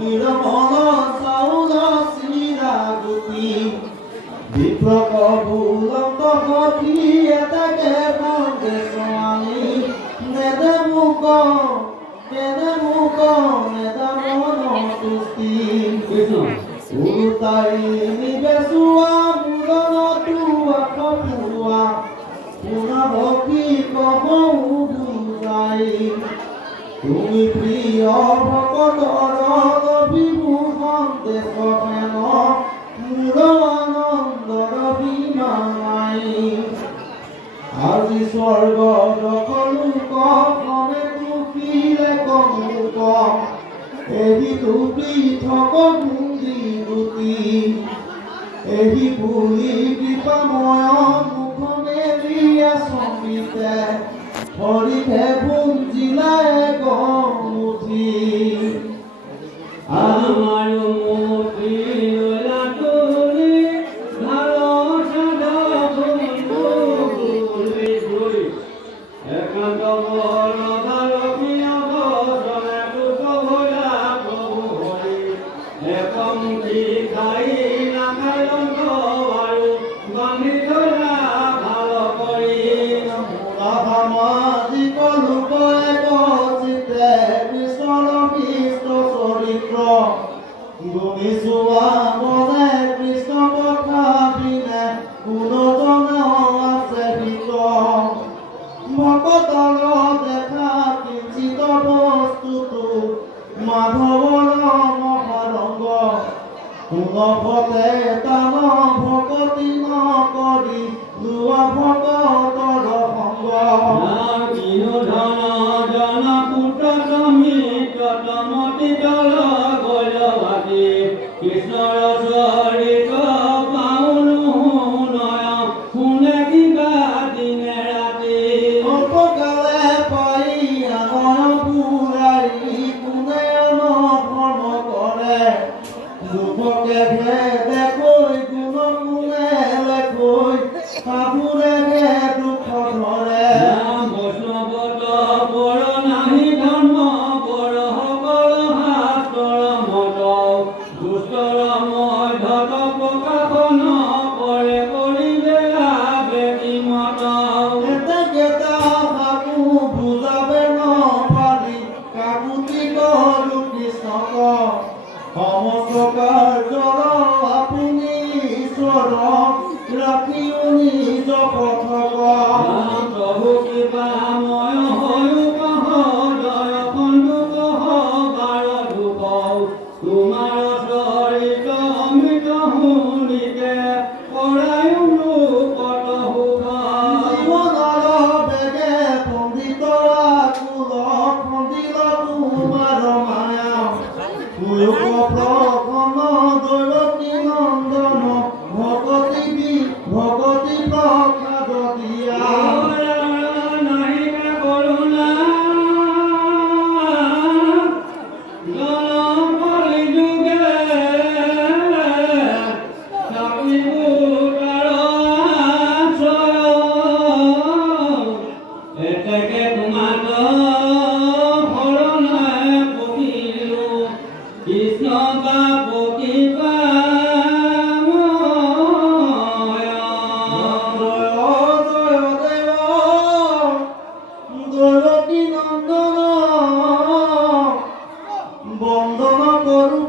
নিৰমল চাউল চিৰা গুটি বিপ্লৱবুলন্ত সখী এটাকে সন্দেশ আনি নেদে মোক নেদামন তুষ্টি উৰুতাই নিবেচোৱা মুৰণতো আখপুৱা পুনভকি কহৌ বুজাই তুমি প্ৰিয় ভকতৰ বিভূষণ দেশমেন মূল আনন্দৰ বিমাই আজি স্বৰ্গ দখলোক কমে দুখিলে কমলোক এহি পৃথক গুঞ্জি গুটি এহি বুলি কৃপাময় মুখ মেলিয়া সংগীতে হৰিতে পুঞ্জিলায় গমুঠি আমার মুঠি ওলা তুলি ভালো সাদা বন্ধু গুলি একান্ত বড় ভালো প্রিয় বসনে দুঃখ ভোলা প্রভু হরি একম খাই না খাইলন্ত বায়ু বান্ধি ধরা ভালো করি সমাজি কলুক এক চিত্তে কৃষ্ণ কৃষ্ণ চৰিত্ৰ গুণি চোৱা মনে কৃষ্ণ কথা বিনে গুণজনে আছে ভিতৰ ভকতৰ দেখা কিঞ্চিত বস্তুটো মাধৱৰ মহাৰংগ গুণভতে তান ভকতি নকৰি লোৱা ভকতৰ সংগ কৃষ্ণৰ চৰিত পাউলো নয় শুনে কিবা দিনে ৰাতি অপকালে পাই আনয় পুৰাই কোনে ধৰ্ম কৰে লোককে ভেদে কৈ গুণ গুণে লেকৈ সাধুৰে দুখ ধৰে বৈষ্ণৱত বৰ নাহি ধৰ্ম বৰ সকল শাস্ত্ৰৰ মত দুষ্টৰ মধ্যত প্ৰকাশন কৰে কৰিলে আবেগী মত এতেকেটা সাধু বুজাবে নপাৰি কাকুতি কৰো কৃষ্ণক সমস্ত কাৰ্যৰ আপুনি ঈশ্বৰক ৰাখিও নিজ পথক প্ৰভু কৃপাময় হয়ো কহ জয় কন্দুক বাৰ ধূপ তোমাৰ চৰিত অমৃত শুনিতে কৰায়ো লোকত সুখ জীৱনৰ বেগে পণ্ডিতৰ কুল খন্দিল তোমাৰ মায়া কুলুক প্ৰসন্ন দৈৰতী নন্দন ভকতি প্ৰসাদ দিয়া নাহিকা কৰোণা জনকলি যুগে চাপিবুটাৰ আশ্ৰয় এতেকে তোমাক শৰণে পঠিলো কৃষ্ণ বাপতি দৈৰতী নন্দন বন্দন কৰো